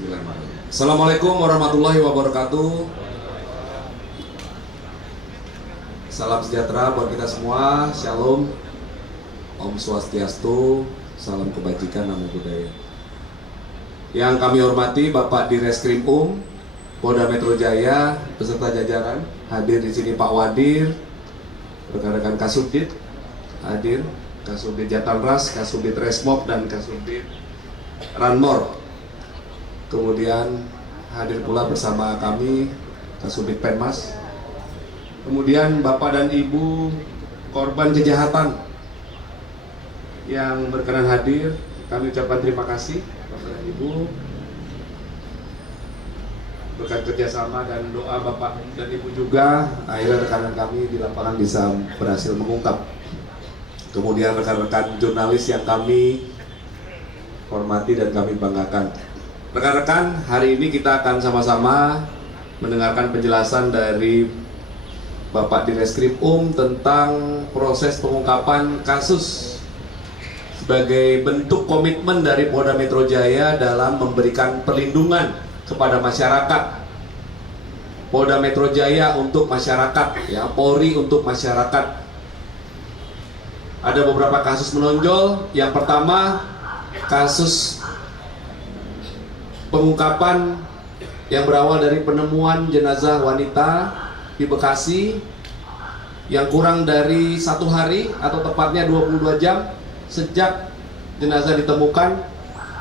Bismillahirrahmanirrahim. Assalamualaikum warahmatullahi wabarakatuh. Salam sejahtera buat kita semua. Shalom. Om Swastiastu. Salam kebajikan, namo buddhaya. Yang kami hormati Bapak Direskrim Polda Metro Jaya beserta jajaran, hadir di sini Pak Wadir, rekan-rekan Kasubdit hadir, Kasubdit Jatanras, Kasubdit Resmob dan Kasubdit Ranmor. Kemudian hadir pula bersama kami Kasubdit Penmas. Kemudian Bapak dan Ibu korban kejahatan yang berkenan hadir, kami ucapkan terima kasih Bapak dan Ibu. Berkat kerjasama dan doa Bapak dan Ibu juga, akhirnya rekanan kami di lapangan bisa berhasil mengungkap. Kemudian rekan-rekan jurnalis yang kami hormati dan kami banggakan. Rekan-rekan, hari ini kita akan sama-sama mendengarkan penjelasan dari Bapak Direskrim tentang proses pengungkapan kasus sebagai bentuk komitmen dari Polda Metro Jaya dalam memberikan perlindungan kepada masyarakat. Polda Metro Jaya untuk masyarakat, ya, Polri untuk masyarakat. Ada beberapa kasus menonjol. Yang pertama, kasus pengungkapan yang berawal dari penemuan jenazah wanita di Bekasi yang kurang dari 1 hari atau tepatnya 22 jam sejak jenazah ditemukan,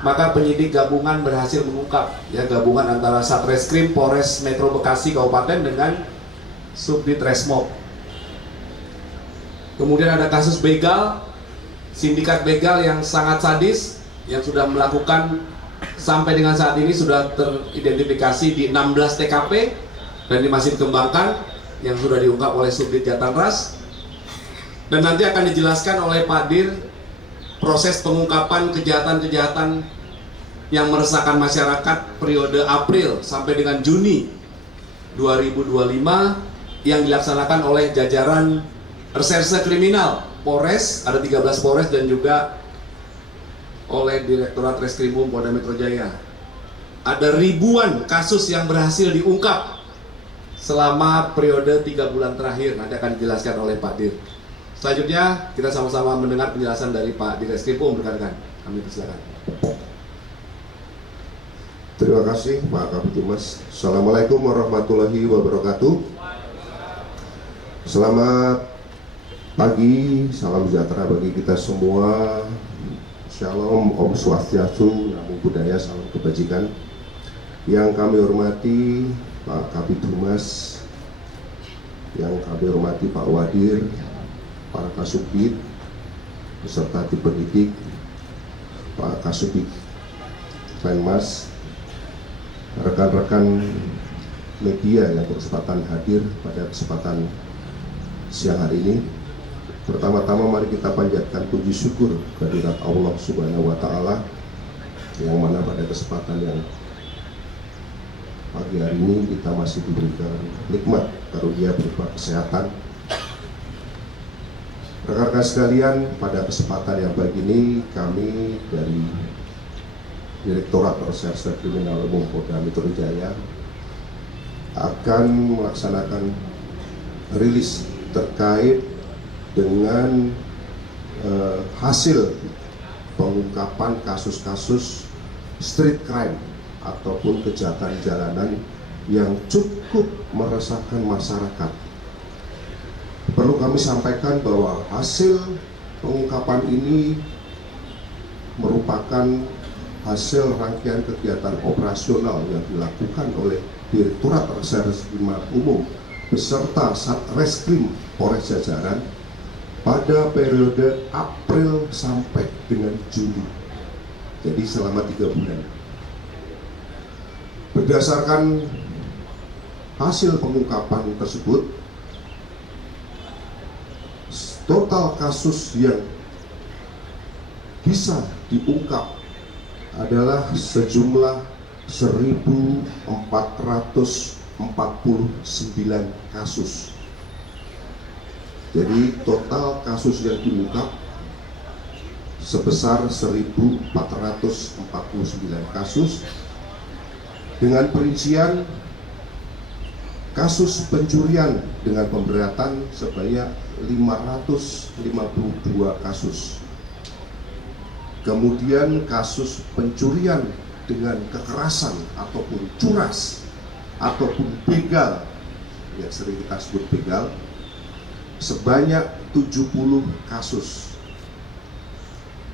maka penyidik gabungan berhasil mengungkap, ya, gabungan antara Satreskrim Polres Metro Bekasi Kabupaten dengan Subdit Resmob. Kemudian ada kasus begal, sindikat begal yang sangat sadis yang sudah melakukan sampai dengan saat ini sudah teridentifikasi di 16 TKP dan masih dikembangkan, yang sudah diungkap oleh Subdit Jatanras. Dan nanti akan dijelaskan oleh Pak Dir proses pengungkapan kejahatan-kejahatan yang meresahkan masyarakat periode April sampai dengan Juni 2025 yang dilaksanakan oleh jajaran Reserse Kriminal Polres, ada 13 Polres, dan juga oleh Direktorat Reskrimum Polda Metro Jaya. Ada ribuan kasus yang berhasil diungkap selama periode 3 bulan terakhir. Nanti akan dijelaskan oleh Pak Dir. Selanjutnya kita sama-sama mendengar penjelasan dari Pak Direskrim rekan-rekan. Kami persilakan. Terima kasih Pak Kapitumas. Assalamualaikum warahmatullahi wabarakatuh. Selamat pagi, salam sejahtera bagi kita semua. Shalom, Om Swastiastu, namo buddhaya, salam kebajikan. Yang kami hormati Pak Kapitumas, yang kami hormati Pak Wadir, para Kasubdit, beserta tim pendidik, Pak Kasubdit Penmas, rekan-rekan media yang berkesempatan hadir pada kesempatan siang hari ini. Pertama-tama mari kita panjatkan puji syukur kehadirat Allah Subhanahu wa Ta'ala, yang mana pada kesempatan yang pagi hari ini kita masih diberikan nikmat karunia berupa kesehatan. Rekan-rekan sekalian, pada kesempatan yang pagi ini kami dari Direktorat Reserse Kriminal Umum Polda Metro Jaya akan melaksanakan rilis terkait dengan hasil pengungkapan kasus-kasus street crime ataupun kejahatan jalanan yang cukup meresahkan masyarakat. Perlu kami sampaikan bahwa hasil pengungkapan ini merupakan hasil rangkaian kegiatan operasional yang dilakukan oleh Direktorat Reserse Kriminal Umum beserta Satreskrim Polres jajaran pada periode April sampai dengan Juni. Jadi selama 3 bulan. Berdasarkan hasil pengungkapan tersebut, total kasus yang bisa diungkap adalah sejumlah 1.449 kasus. Jadi total kasus yang diungkap sebesar 1.449 kasus dengan perincian kasus pencurian dengan pemberatan sebanyak 552 kasus. Kemudian kasus pencurian dengan kekerasan ataupun curas ataupun begal, yang sering kita sebut begal, sebanyak 70 kasus.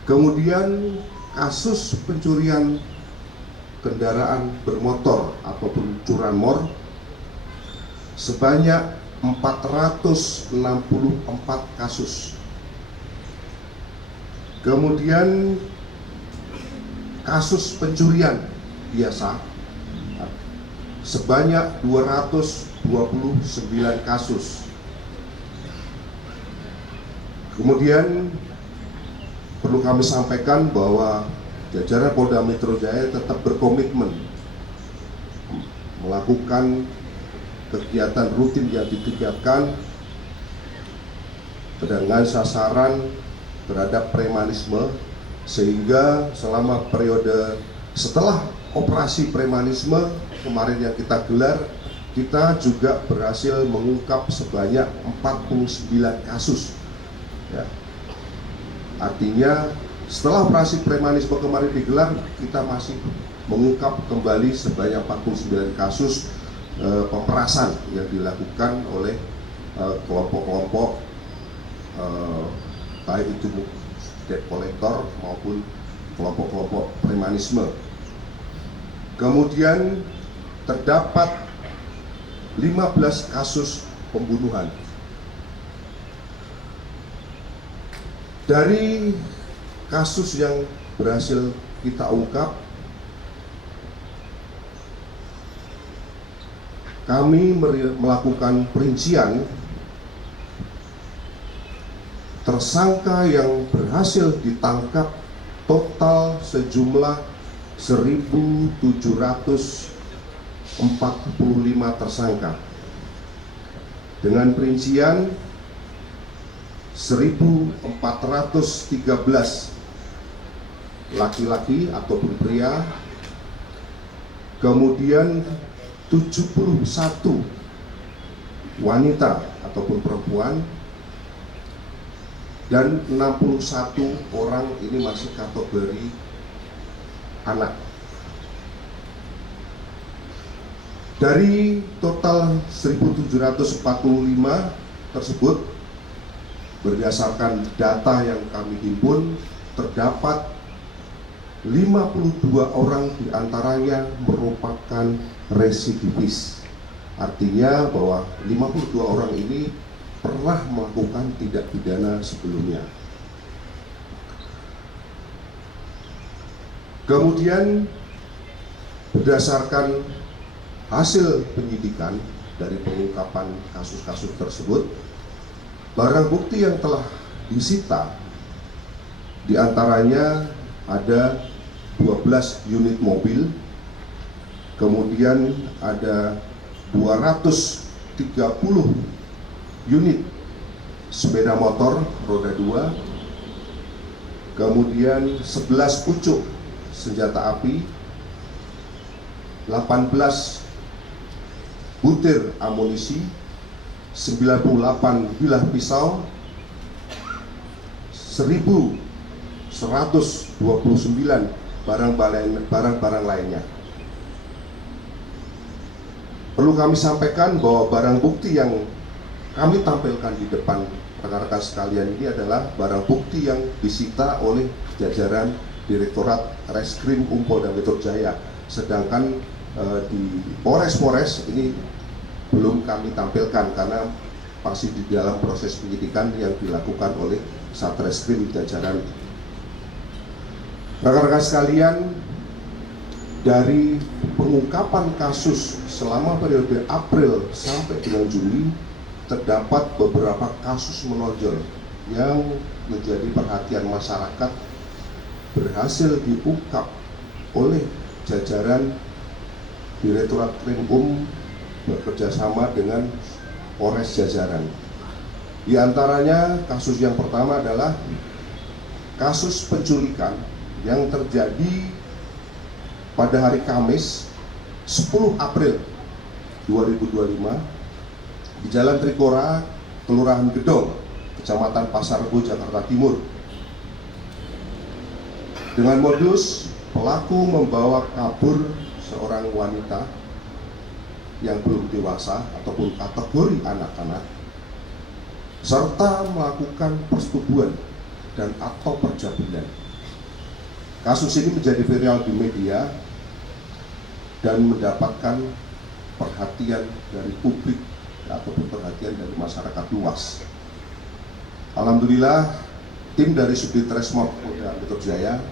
Kemudian kasus pencurian kendaraan bermotor ataupun curanmor sebanyak 464 kasus. Kemudian kasus pencurian biasa sebanyak 229 kasus. Kemudian perlu kami sampaikan bahwa jajaran Polda Metro Jaya tetap berkomitmen melakukan kegiatan rutin yang ditingkatkan dengan sasaran terhadap premanisme, sehingga selama periode setelah operasi premanisme kemarin yang kita gelar, kita juga berhasil mengungkap sebanyak 49 kasus ya. Artinya setelah operasi premanisme kemarin digelar, kita masih mengungkap kembali sebanyak 49 kasus pemerasan yang dilakukan oleh kelompok-kelompok baik itu debt collector maupun kelompok-kelompok premanisme. Kemudian terdapat 15 kasus pembunuhan. Dari kasus yang berhasil kita ungkap, kami melakukan perincian tersangka yang berhasil ditangkap total sejumlah 1.745 tersangka dengan perincian 1.413 laki-laki ataupun pria, kemudian 71 wanita ataupun perempuan, dan 61 orang ini masih kategori anak. Dari total 1.745 tersebut, berdasarkan data yang kami himpun, terdapat 52 orang diantaranya merupakan residivis. Artinya bahwa 52 orang ini pernah melakukan tindak pidana sebelumnya. Kemudian berdasarkan hasil penyidikan dari pengungkapan kasus-kasus tersebut, barang bukti yang telah disita diantaranya ada 12 unit mobil, kemudian ada 230 unit sepeda motor roda 2, kemudian 11 pucuk senjata api, 18 butir amunisi, 98 bilah pisau, 1.129 barang-barang lainnya. Perlu kami sampaikan bahwa barang bukti yang kami tampilkan di depan rekan-rekan sekalian ini adalah barang bukti yang disita oleh jajaran Direktorat Reskrim Polda Metro Jaya. Sedangkan di Polres ini belum kami tampilkan karena masih di dalam proses penyidikan yang dilakukan oleh Satreskrim jajaran. Rekan-rekan sekalian, dari pengungkapan kasus selama periode April sampai dengan Juli, terdapat beberapa kasus menonjol yang menjadi perhatian masyarakat, berhasil diungkap oleh jajaran Direktorat Krimum bekerjasama dengan Polres jajaran. Di antaranya kasus yang pertama adalah kasus penculikan yang terjadi pada hari Kamis 10 April 2025 di Jalan Trikora, Kelurahan Gedong, Kecamatan Pasar Rebo, Jakarta Timur. Dengan modus pelaku membawa kabur seorang wanita yang belum dewasa ataupun kategori anak-anak, serta melakukan persetubuhan dan atau perjabulan. Kasus ini menjadi viral di media dan mendapatkan perhatian dari publik ataupun perhatian dari masyarakat luas. Alhamdulillah, tim dari Subdit Resmob Polda Metro Jaya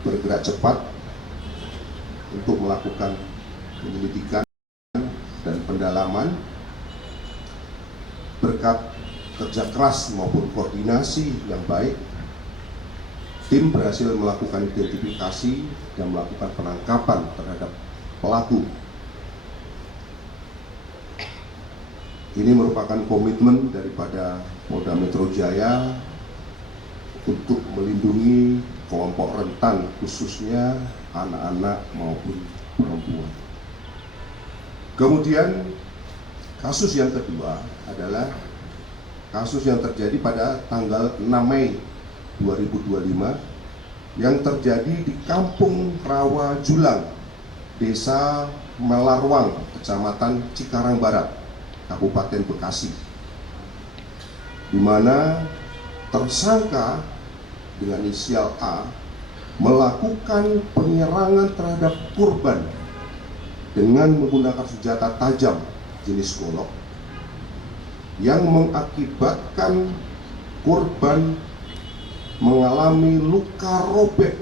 bergerak cepat untuk melakukan penyelidikan dan pendalaman. Berkat kerja keras maupun koordinasi yang baik, tim berhasil melakukan identifikasi dan melakukan penangkapan terhadap pelaku. Ini merupakan komitmen daripada Polda Metro Jaya untuk melindungi kelompok rentan, khususnya anak-anak maupun perempuan. Kemudian kasus yang kedua adalah kasus yang terjadi pada tanggal 6 Mei 2025 yang terjadi di Kampung Rawa Julang, Desa Melarwang, Kecamatan Cikarang Barat, Kabupaten Bekasi, di mana tersangka dengan inisial A melakukan penyerangan terhadap korban dengan menggunakan senjata tajam jenis golok yang mengakibatkan korban mengalami luka robek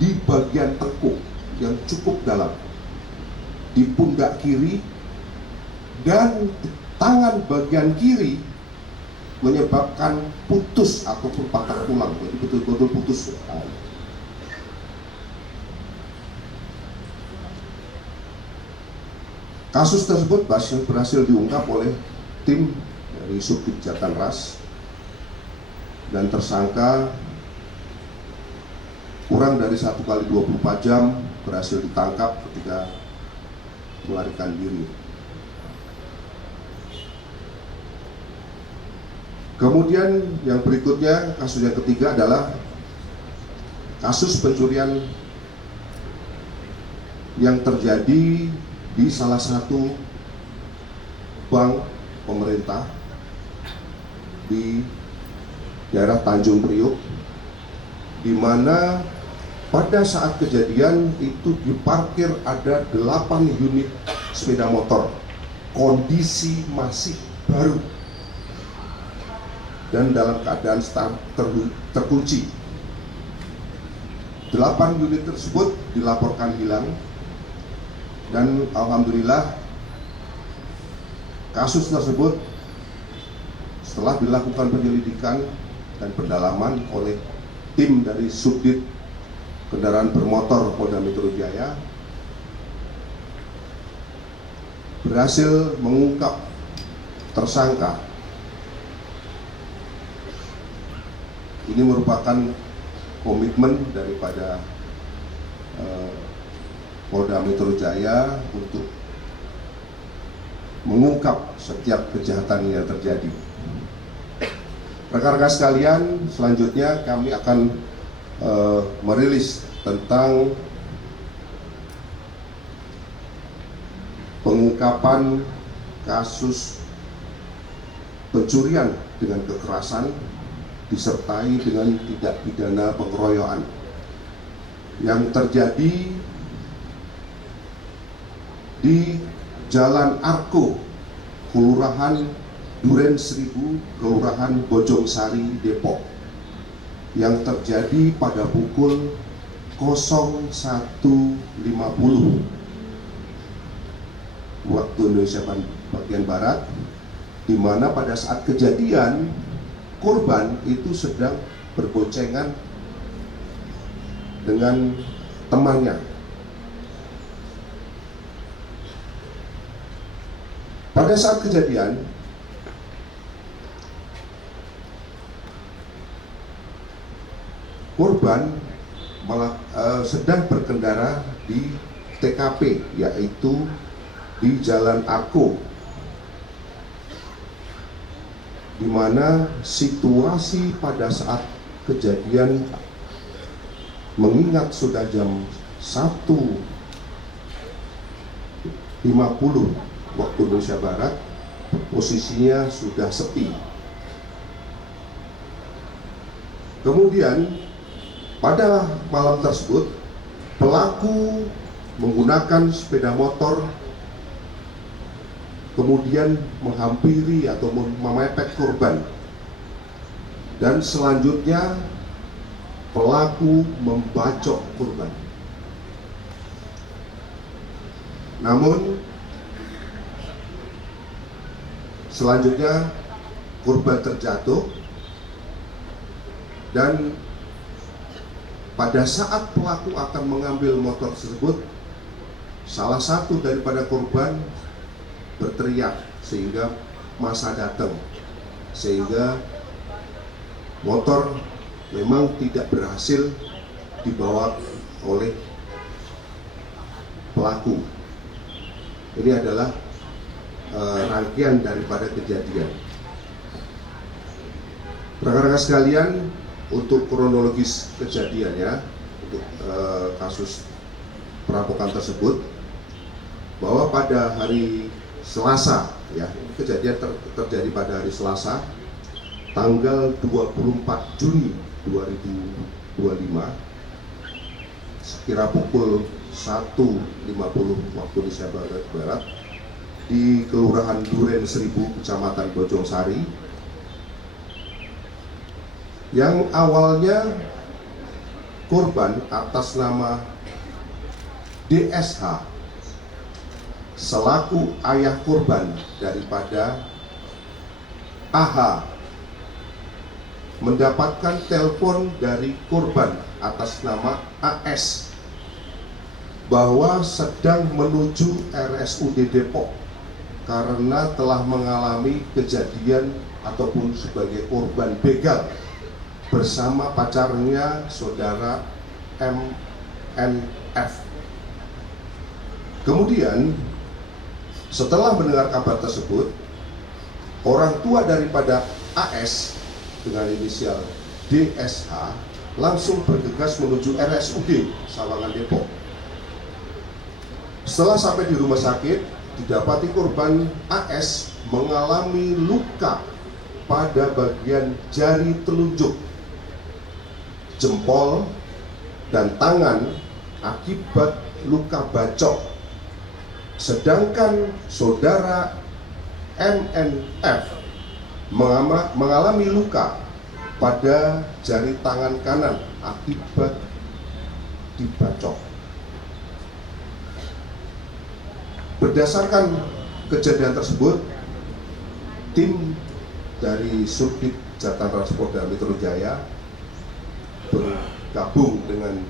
di bagian tengkuk yang cukup dalam, di pundak kiri dan tangan bagian kiri, menyebabkan putus ataupun patah tulang, jadi betul-betul putus. Kasus tersebut berhasil diungkap oleh tim dari Subdit Jatanras, dan tersangka kurang dari 1 kali 24 jam berhasil ditangkap ketika melarikan diri. Kemudian yang berikutnya, kasus yang ketiga adalah kasus pencurian yang terjadi di salah satu bank pemerintah di daerah Tanjung Priok, di mana pada saat kejadian itu diparkir ada 8 unit sepeda motor, kondisi masih baru dan dalam keadaan terkunci. 8 unit tersebut dilaporkan hilang, dan alhamdulillah kasus tersebut setelah dilakukan penyelidikan dan pendalaman oleh tim dari Subdit Kendaraan Bermotor Polda Metro Jaya, berhasil mengungkap tersangka. Ini merupakan komitmen daripada Polda Metro Jaya untuk mengungkap setiap kejahatan yang terjadi. Rekan-rekan sekalian, selanjutnya kami akan merilis tentang pengungkapan kasus pencurian dengan kekerasan disertai dengan tindak pidana pengeroyokan yang terjadi di Jalan Arko, Kelurahan Duren Seribu, Kelurahan Bojongsari, Depok, yang terjadi pada pukul 01.50 waktu Indonesia bagian Barat, di mana pada saat kejadian korban itu sedang berboncengan dengan temannya. Pada saat kejadian, korban sedang berkendara di TKP, yaitu di Jalan Arko, di mana situasi pada saat kejadian, mengingat sudah jam 1.50 waktu Indonesia Barat, posisinya sudah sepi. Kemudian pada malam tersebut pelaku menggunakan sepeda motor kemudian menghampiri atau memepet korban, dan selanjutnya pelaku membacok korban. Namun selanjutnya korban terjatuh, dan pada saat pelaku akan mengambil motor tersebut, salah satu daripada korban berteriak sehingga massa datang, sehingga motor memang tidak berhasil dibawa oleh pelaku. Ini adalah rangkaian daripada kejadian. Rekan-rekan sekalian, untuk kronologis kejadiannya, untuk kasus perampokan tersebut, bahwa pada hari Selasa, ya, kejadian terjadi pada hari Selasa, tanggal 24 Juni 2025, sekira pukul 1.50 waktu Indonesia Barat, di Kelurahan Duren Seribu, Kecamatan Bojongsari, yang awalnya korban atas nama DSH selaku ayah korban daripada AH mendapatkan telepon dari korban atas nama AS bahwa sedang menuju RSUD Depok karena telah mengalami kejadian ataupun sebagai korban begal bersama pacarnya saudara MNF. Kemudian setelah mendengar kabar tersebut, orang tua daripada AS dengan inisial DSH langsung bergegas menuju RSUD Sawangan Depok. Setelah sampai di rumah sakit, didapati korban AS mengalami luka pada bagian jari telunjuk, jempol, dan tangan akibat luka bacok. Sedangkan saudara MNF mengalami luka pada jari tangan kanan akibat dibacok. Berdasarkan kejadian tersebut, tim dari Subdit Jatan-Ras Polda Metro Jaya bergabung dengan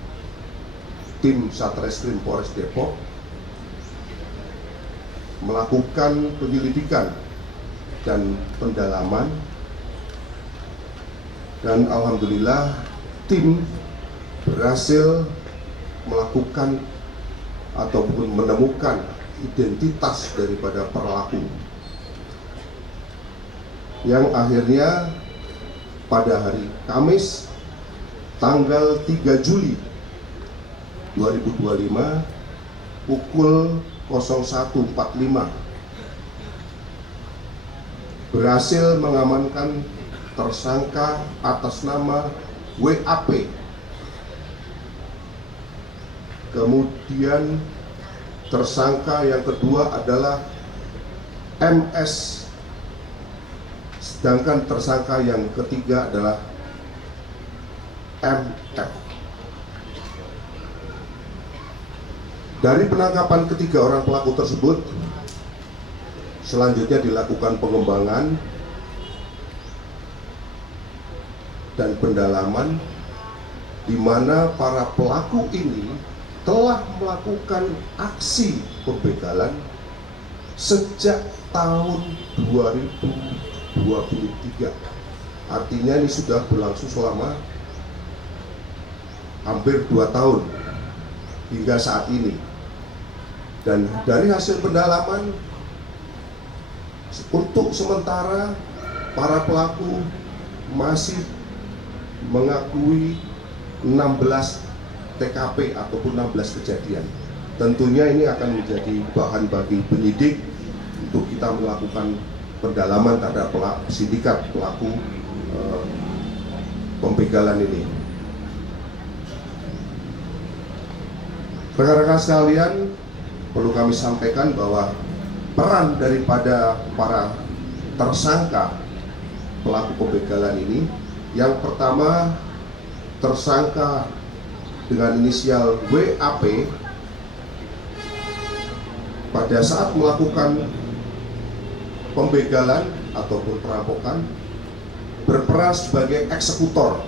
tim Satreskrim Polres Depok melakukan penyelidikan dan pendalaman, dan alhamdulillah tim berhasil melakukan ataupun menemukan identitas daripada pelaku, yang akhirnya pada hari Kamis tanggal 3 Juli 2025 pukul 01.45 berhasil mengamankan tersangka atas nama WAP. Kemudian tersangka yang kedua adalah MS, sedangkan tersangka yang ketiga adalah MF. Dari penangkapan ketiga orang pelaku tersebut, selanjutnya dilakukan pengembangan dan pendalaman, di mana para pelaku ini telah melakukan aksi pembegalan sejak tahun 2023. Artinya ini sudah berlangsung selama hampir 2 tahun hingga saat ini. Dan dari hasil pendalaman, untuk sementara para pelaku masih mengakui 16 TKP ataupun 16 kejadian. Tentunya ini akan menjadi bahan bagi penyidik untuk kita melakukan pendalaman terhadap sindikat pelaku pembegalan ini. Rekan-rekan sekalian, perlu kami sampaikan bahwa peran daripada para tersangka pelaku pembegalan ini, yang pertama tersangka dengan inisial WAP pada saat melakukan pembegalan ataupun perampokan berperan sebagai eksekutor,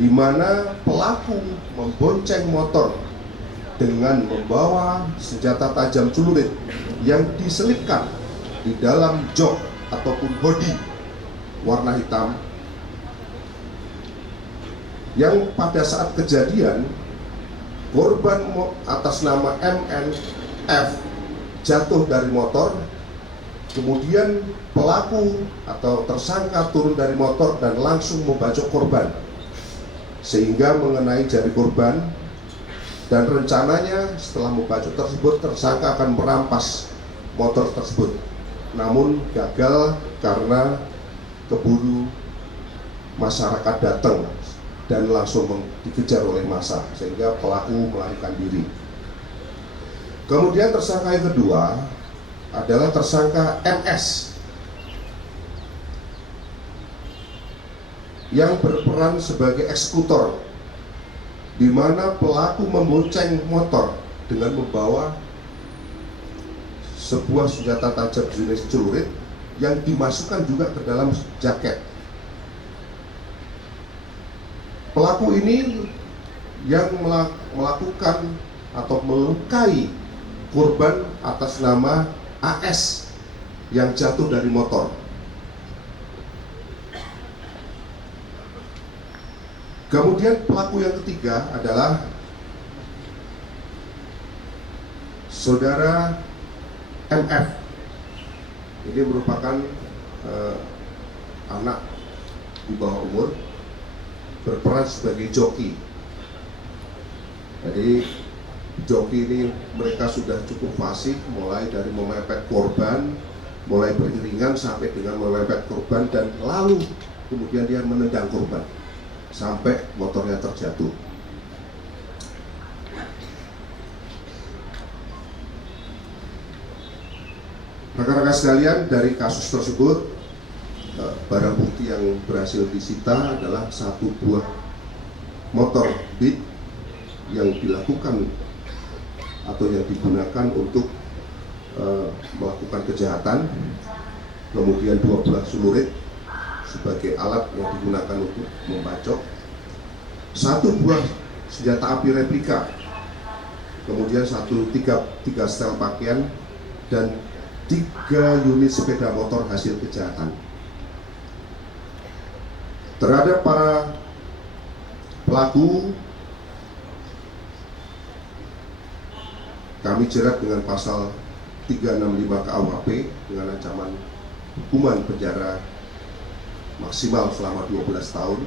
di mana pelaku membonceng motor dengan membawa senjata tajam celurit yang diselipkan di dalam jok ataupun hoodie warna hitam, yang pada saat kejadian korban atas nama MNF jatuh dari motor, kemudian pelaku atau tersangka turun dari motor dan langsung membacok korban sehingga mengenai jari korban, dan rencananya setelah membacok tersebut tersangka akan merampas motor tersebut, namun gagal karena keburu masyarakat datang dan langsung dikejar oleh massa sehingga pelaku melarikan diri. Kemudian tersangka yang kedua adalah tersangka MS yang berperan sebagai eksekutor, di mana pelaku membonceng motor dengan membawa sebuah senjata tajam jenis celurit yang dimasukkan juga ke dalam jaket. Pelaku ini yang melakukan atau melukai korban atas nama AS yang jatuh dari motor. Kemudian pelaku yang ketiga adalah saudara MF. Ini merupakan anak di bawah umur, berperan sebagai joki. Jadi joki ini mereka sudah cukup fasih, mulai dari memepet korban, mulai beriringan sampai dengan memepet korban, dan lalu kemudian dia menendang korban sampai motornya terjatuh. Rekan-rekan sekalian, dari kasus tersebut barang bukti yang berhasil disita adalah satu buah motor Beat yang dilakukan atau yang digunakan untuk melakukan kejahatan, kemudian 2 buah celurit sebagai alat yang digunakan untuk membacok, 1 buah senjata api replika, kemudian tiga setel pakaian, dan 3 unit sepeda motor hasil kejahatan. Terhadap para pelaku kami jerat dengan pasal 365 KUHP dengan ancaman hukuman penjara maksimal selama 12 tahun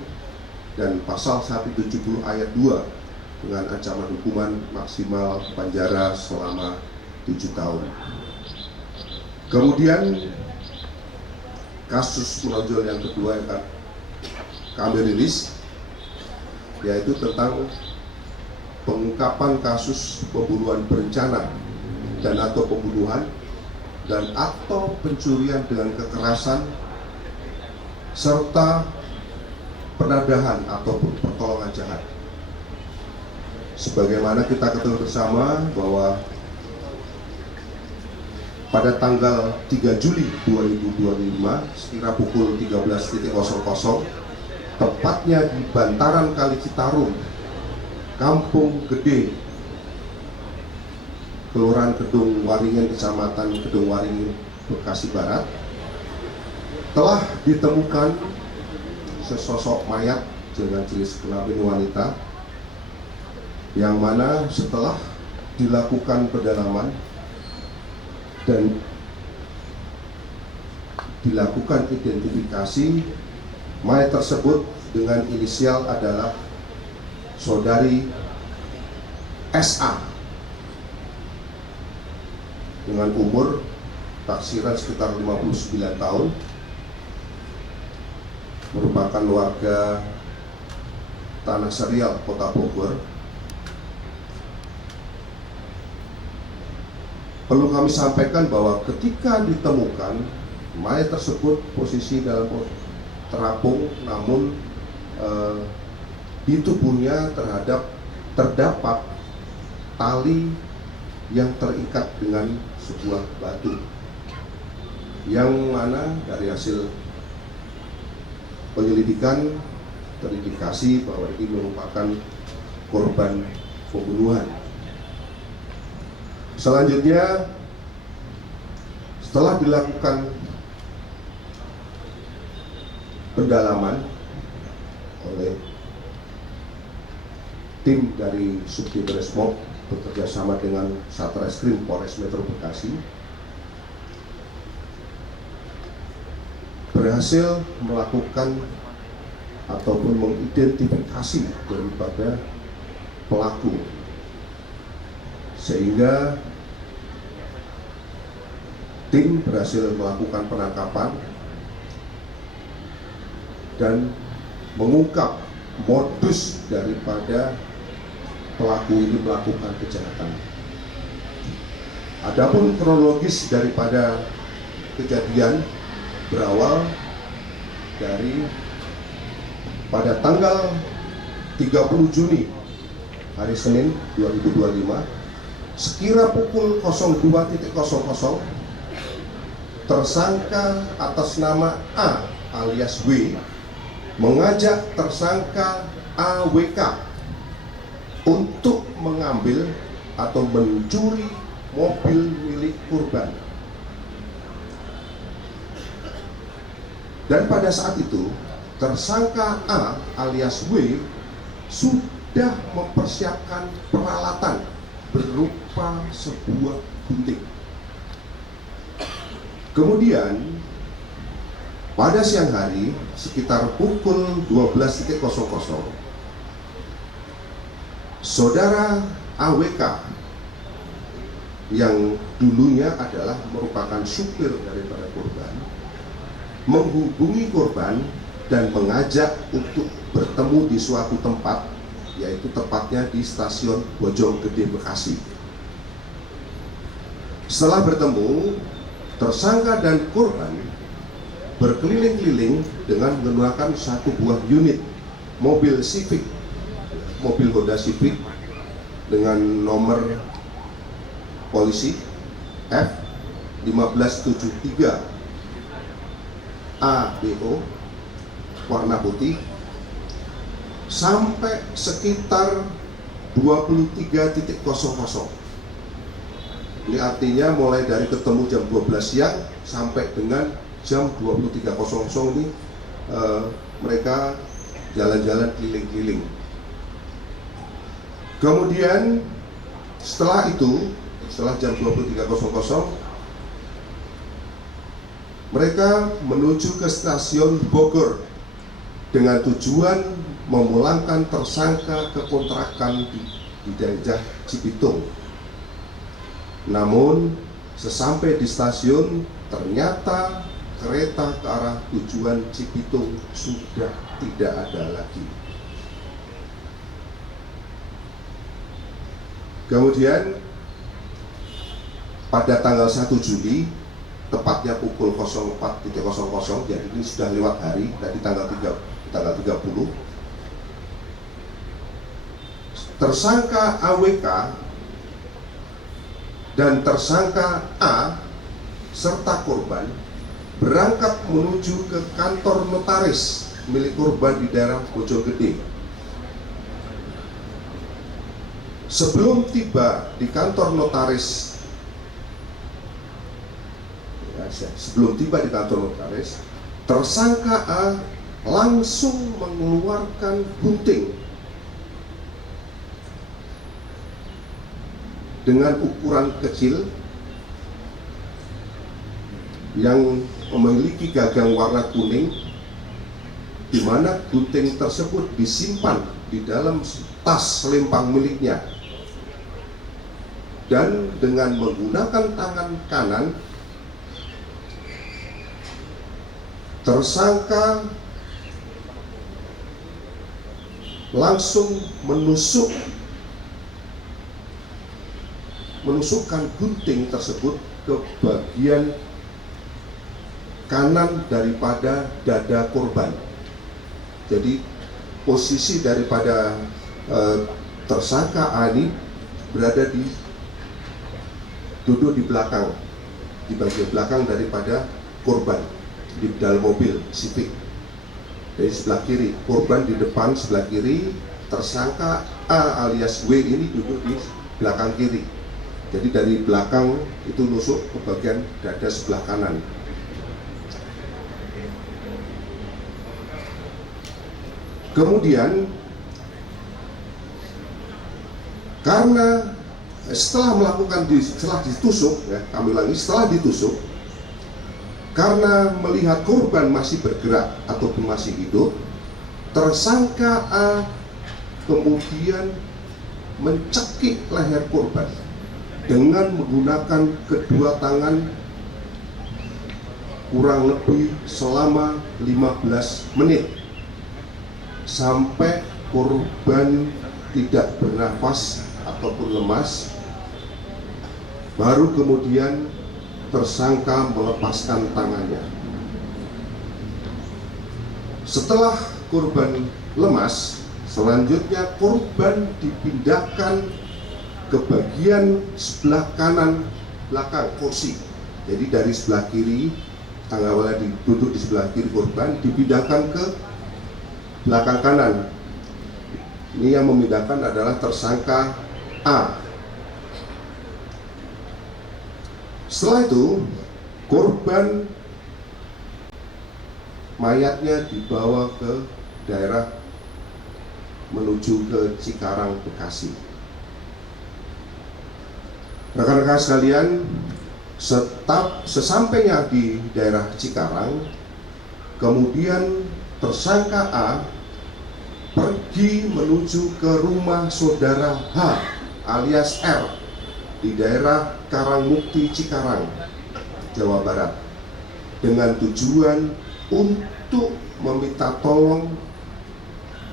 dan pasal 170 ayat 2 dengan ancaman hukuman maksimal penjara selama 7 tahun. Kemudian kasus menonjol yang kedua yang kami rilis yaitu tentang pengungkapan kasus pembunuhan berencana dan atau pembunuhan dan atau pencurian dengan kekerasan serta penadahan ataupun pertolongan jahat. Sebagaimana kita ketahui bersama bahwa pada tanggal 3 Juli 2025 sekira pukul 13.00 tepatnya di bantaran Kali Citarum, Kampung Gede, Kelurahan Kedung Waringin, Kecamatan Kedung Waringin, Bekasi Barat, telah ditemukan sesosok mayat dengan jenis kelamin wanita, yang mana setelah dilakukan pendalaman dan dilakukan identifikasi. Mayat tersebut dengan inisial adalah saudari SA dengan umur taksiran sekitar 59 tahun, merupakan warga Tanah Serial, Kota Bogor. Perlu kami sampaikan bahwa ketika ditemukan mayat tersebut posisi dalam terapung, namun di tubuhnya terdapat tali yang terikat dengan sebuah batu, yang mana dari hasil penyelidikan terindikasi bahwa ini merupakan korban pembunuhan. Selanjutnya, setelah dilakukan pendalaman oleh tim dari Subdit Resmob bekerja sama dengan Satreskrim Polres Metro Bekasi, berhasil melakukan ataupun mengidentifikasi daripada pelaku, sehingga tim berhasil melakukan penangkapan dan mengungkap modus daripada pelaku ini melakukan kejahatan. Adapun kronologis daripada kejadian berawal dari pada tanggal 30 Juni hari Senin 2025 sekira pukul 02.00 tersangka atas nama A alias W mengajak tersangka AWK untuk mengambil atau mencuri mobil milik korban. Dan pada saat itu tersangka A alias W sudah mempersiapkan peralatan berupa sebuah gunting. Kemudian pada siang hari sekitar pukul 12.00 saudara AWK yang dulunya adalah merupakan supir daripada korban menghubungi korban dan mengajak untuk bertemu di suatu tempat, yaitu tepatnya di stasiun Bojonggede Bekasi. Setelah bertemu, tersangka dan korban berkeliling-keliling dengan menggunakan satu buah unit mobil Civic, mobil Honda Civic dengan nomor polisi F1573 ABO warna putih sampai sekitar 23.00. Ini artinya mulai dari ketemu jam 12 siang sampai dengan jam 23.00 ini mereka jalan-jalan keliling-keliling. Kemudian setelah jam 23.00 mereka menuju ke stasiun Bogor dengan tujuan memulangkan tersangka ke kontrakan di daerah Cibitung. Namun sesampai di stasiun ternyata kereta ke arah tujuan Cibitung sudah tidak ada lagi. Kemudian pada tanggal 1 Juli tepatnya pukul 04.00, jadi ini sudah lewat hari, tadi tanggal 30, tersangka AWK dan tersangka A serta korban berangkat menuju ke kantor notaris milik korban di daerah Bojonggede. Sebelum tiba di kantor notaris, tersangka A langsung mengeluarkan gunting dengan ukuran kecil yang memiliki gagang warna kuning, di mana gunting tersebut disimpan di dalam tas selempang miliknya, dan dengan menggunakan tangan kanan tersangka langsung menusukkan gunting tersebut ke bagian kanan daripada dada korban. Jadi posisi daripada tersangka A ini berada duduk di belakang, di bagian belakang daripada korban di dalam mobil Civic. Dari sebelah kiri, korban di depan sebelah kiri, tersangka A alias W ini duduk di belakang kiri. Jadi dari belakang itu nusuk ke bagian dada sebelah kanan. Kemudian karena setelah ditusuk, ya, kami ulangi, setelah ditusuk, karena melihat korban masih bergerak ataupun masih hidup, tersangka A kemudian mencekik leher korban dengan menggunakan kedua tangan kurang lebih selama 15 menit sampai korban tidak bernafas ataupun lemas. Baru kemudian tersangka melepaskan tangannya. Setelah korban lemas, selanjutnya korban dipindahkan ke bagian sebelah kanan belakang kursi. Jadi dari sebelah kiri, awalnya duduk di sebelah kiri korban, dipindahkan ke belakang kanan. Ini yang memindahkan adalah tersangka A. Setelah itu, korban mayatnya dibawa ke daerah menuju ke Cikarang, Bekasi. Rekan-rekan sekalian, sesampainya di daerah Cikarang, kemudian tersangka A pergi menuju ke rumah saudara H alias R di daerah Karangmukti, Cikarang, Jawa Barat, dengan tujuan untuk meminta tolong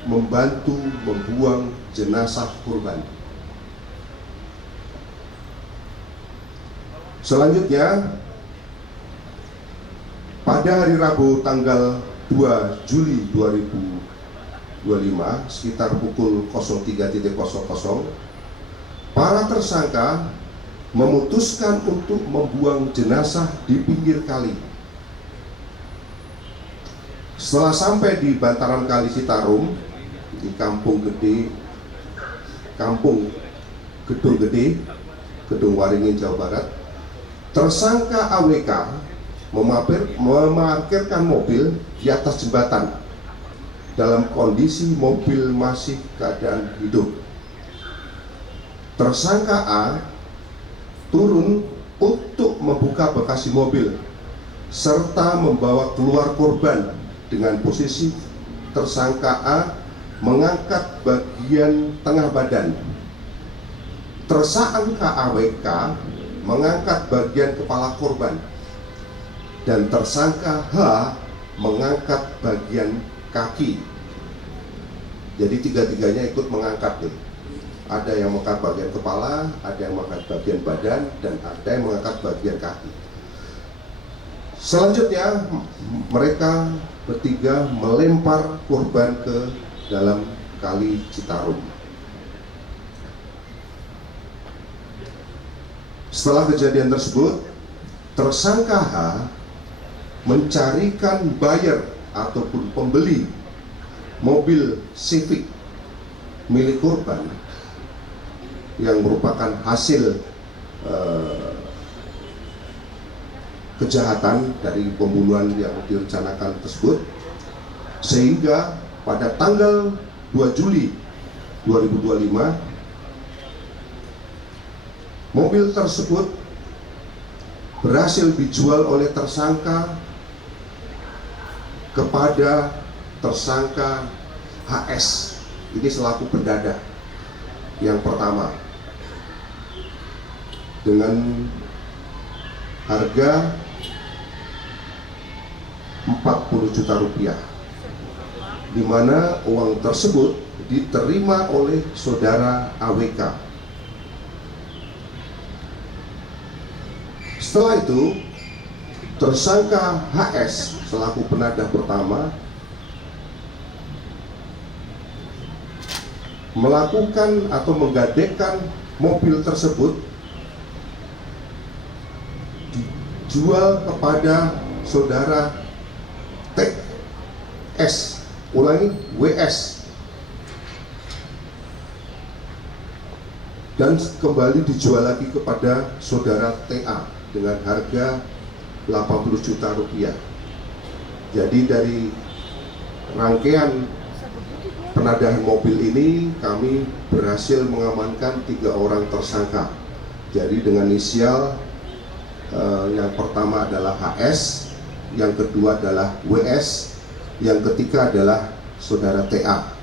membantu membuang jenazah korban. Selanjutnya, pada hari Rabu tanggal 2 Juli 2025 sekitar pukul 03.00, para tersangka memutuskan untuk membuang jenazah di pinggir kali. Setelah sampai di bantaran Kali Citarum di Kampung Gedung Gede, Gedung Waringin, Jawa Barat, tersangka AWK memarkirkan mobil di atas jembatan dalam kondisi mobil masih keadaan hidup. Tersangka A turun untuk membuka bagasi mobil serta membawa keluar korban dengan posisi tersangka A mengangkat bagian tengah badan. Tersangka AWK mengangkat bagian kepala korban dan tersangka H mengangkat bagian kaki. Jadi tiga-tiganya ikut mengangkat nih. Ada yang mengangkat bagian kepala, ada yang mengangkat bagian badan, dan ada yang mengangkat bagian kaki. Selanjutnya mereka bertiga melempar korban ke dalam Kali Citarum. Setelah kejadian tersebut, tersangka H mencarikan buyer ataupun pembeli mobil Civic milik korban yang merupakan hasil kejahatan dari pembunuhan yang direncanakan tersebut, sehingga pada tanggal 2 Juli 2025 Mobil tersebut berhasil dijual oleh tersangka kepada tersangka HS. Ini selaku pendadah yang pertama dengan harga 40 juta rupiah, di mana uang tersebut diterima oleh saudara AWK. Setelah itu, tersangka HS selaku penadah pertama melakukan atau menggadaikan mobil tersebut dijual kepada saudara TS, ulangi WS, dan kembali dijual lagi kepada saudara TA dengan harga 80 juta rupiah. Jadi dari rangkaian penadahan mobil ini kami berhasil mengamankan 3 orang tersangka. Jadi dengan inisial yang pertama adalah HS, yang kedua adalah WS, yang ketiga adalah saudara TA.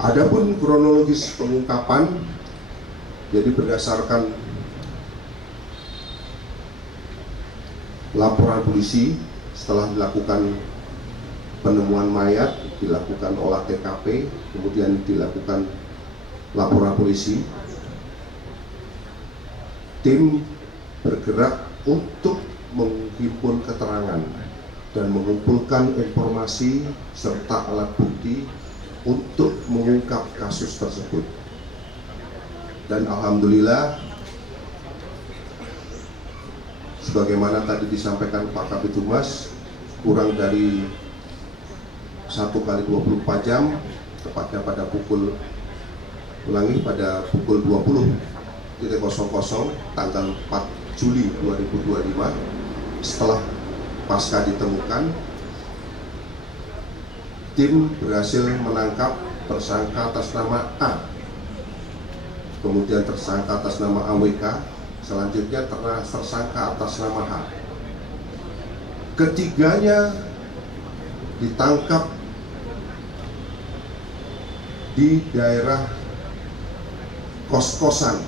Adapun kronologis pengungkapan, jadi berdasarkan laporan polisi setelah dilakukan penemuan mayat, dilakukan olah TKP, kemudian dilakukan laporan polisi, tim bergerak untuk menghimpun keterangan dan mengumpulkan informasi serta alat bukti untuk mengungkap kasus tersebut. Dan alhamdulillah, sebagaimana tadi disampaikan Pak Kabid Humas, kurang dari 1 kali 24 jam, tepatnya pada pukul 20.00 tanggal 4 Juli 2025, setelah pasca ditemukan, tim berhasil menangkap tersangka atas nama A, kemudian tersangka atas nama AWK, selanjutnya tersangka atas nama H. Ketiganya ditangkap di daerah kos-kosan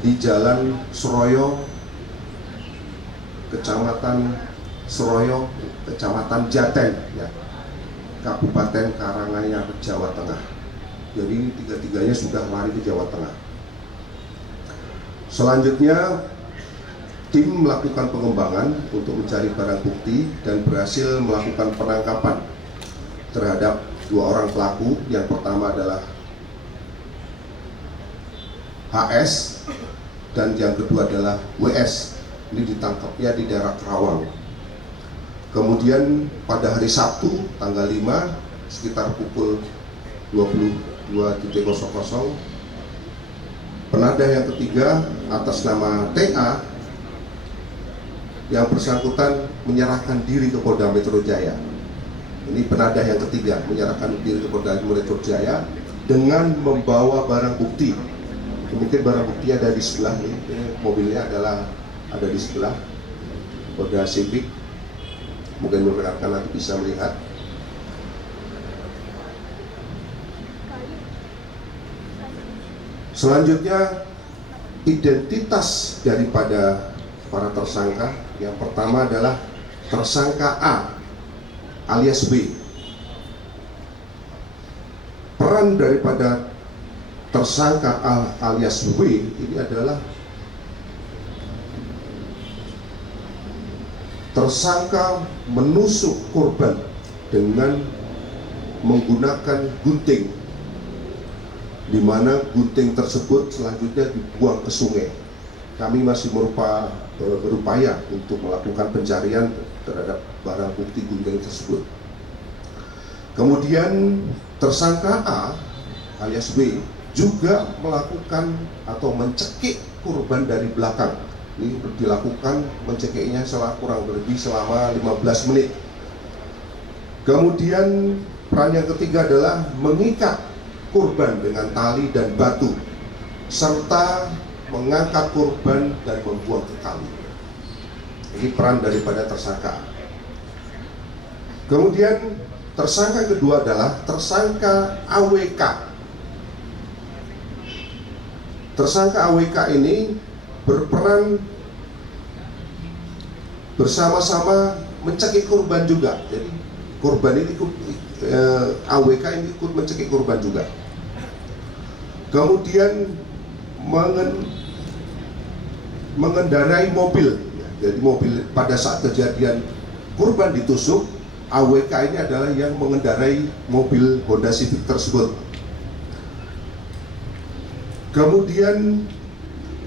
di Jalan Seroyo, Kecamatan Seroyo, Kecamatan Jaten, ya, Kabupaten Karanganyar, Jawa Tengah. Jadi tiga-tiganya sudah lari ke Jawa Tengah. Selanjutnya, tim melakukan pengembangan untuk mencari barang bukti dan berhasil melakukan penangkapan terhadap 2 orang pelaku. Yang pertama adalah HS dan yang kedua adalah WS. Ini ditangkapnya di daerah Kerawang. Kemudian pada hari Sabtu tanggal 5 sekitar pukul 22.00, penadah yang ketiga atas nama TA yang bersangkutan menyerahkan diri ke Polda Metro Jaya. Ini penadah yang ketiga menyerahkan diri ke Polda Metro Jaya dengan membawa barang bukti. Mungkin barang bukti ada di sebelah ini, mobilnya ada di sebelah Polda Civic. Mungkin rekan nanti bisa melihat. Selanjutnya, identitas daripada para tersangka. Yang pertama adalah tersangka A alias B. Peran daripada tersangka A alias B ini adalah tersangka menusuk korban dengan menggunakan gunting, di mana gunting tersebut selanjutnya dibuang ke sungai. Kami masih berupaya untuk melakukan pencarian terhadap barang bukti gunting tersebut. Kemudian tersangka A alias B juga melakukan atau mencekik korban dari belakang. Ini dilakukan mencekiknya kurang lebih selama 15 menit. Kemudian Peran yang ketiga adalah mengikat korban dengan tali dan batu, serta mengangkat korban dan membuang ke kali. Ini peran daripada tersangka. Kemudian tersangka kedua adalah tersangka AWK. Tersangka AWK ini berperan bersama-sama mencekik korban juga. Jadi korban ini AWK ini ikut mencekik korban juga. Kemudian mengendarai mobil. Jadi mobil pada saat kejadian korban ditusuk, AWK ini adalah yang mengendarai mobil Honda Civic tersebut. Kemudian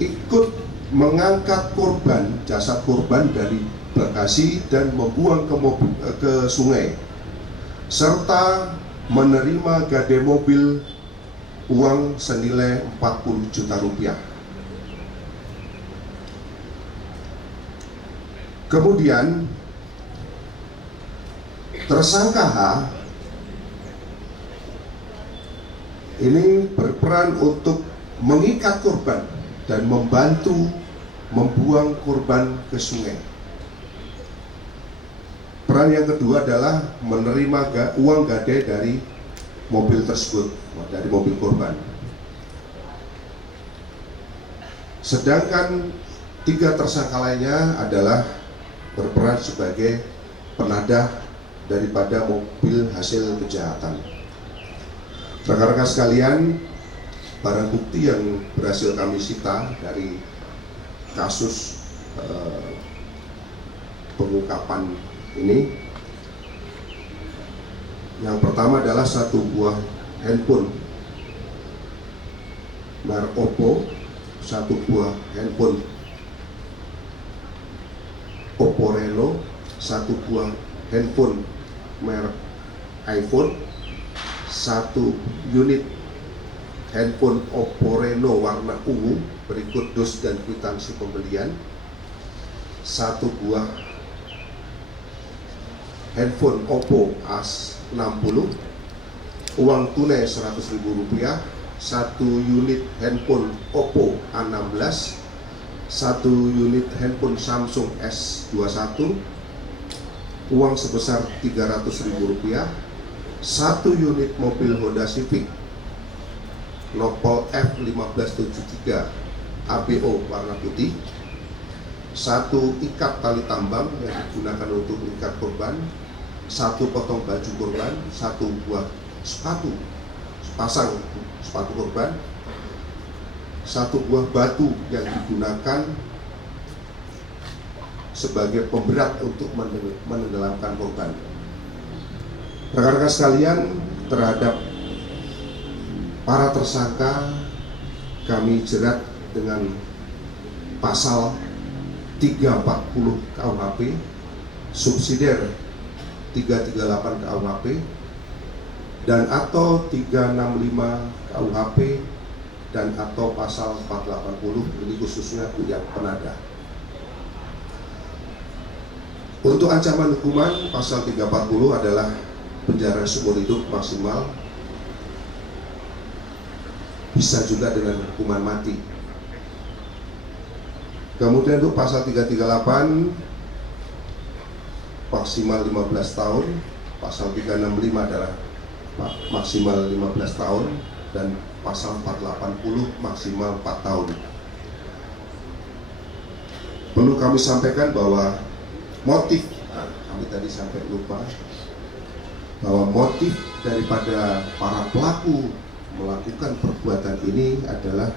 ikut mengangkat korban, jasad korban dari bagasi dan membuang ke sungai, serta menerima gade mobil uang senilai 40 juta rupiah. Kemudian tersangka H ini berperan untuk mengikat korban dan membantu membuang korban ke sungai. Peran yang kedua adalah menerima uang gade dari mobil tersebut, dari mobil korban. Sedangkan 3 tersangka lainnya adalah berperan sebagai penadah daripada mobil hasil kejahatan. Rekan-rekan sekalian, barang bukti yang berhasil kami sita dari kasus pengungkapan ini, yang pertama adalah 1 buah handphone merek Oppo, 1 buah handphone Oppo Reno, 1 buah handphone merek iPhone, 1 unit handphone Oppo Reno warna ungu berikut dus dan kwitansi pembelian, 1 buah handphone Oppo A60, uang tunai Rp100.000, 1 unit handphone Oppo A16, 1 unit handphone Samsung S21, uang sebesar Rp300.000, 1 unit mobil Honda Civic Nopol F1573 ABO warna putih, 1 ikat tali tambang yang digunakan untuk mengikat korban, 1 potong baju korban, 1 buah sepasang sepatu korban, 1 buah batu yang digunakan sebagai pemberat untuk menenggelamkan korban. Rekan-rekan sekalian, terhadap para tersangka kami jerat dengan pasal 340 KUHP, subsidiar 338 KUHP, dan atau 365 KUHP, dan atau pasal 480, ini khususnya yang penadah. Untuk ancaman hukuman pasal 340 adalah penjara seumur hidup maksimal, bisa juga dengan hukuman mati. Kemudian untuk pasal 338 maksimal 15 tahun, pasal 365 adalah maksimal 15 tahun, dan pasal 480 maksimal 4 tahun. Perlu kami sampaikan bahwa motif, kami tadi sampai lupa, bahwa motif daripada para pelaku melakukan perbuatan ini adalah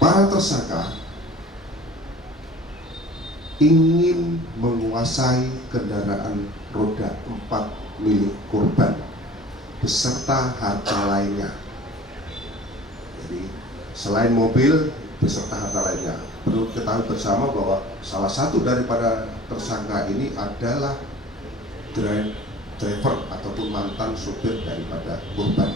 para tersangka ingin menguasai kendaraan roda 4 milik korban beserta harta lainnya. Jadi selain mobil beserta harta lainnya, perlu ketahui bersama bahwa salah satu daripada tersangka ini adalah driver ataupun mantan sopir daripada korban.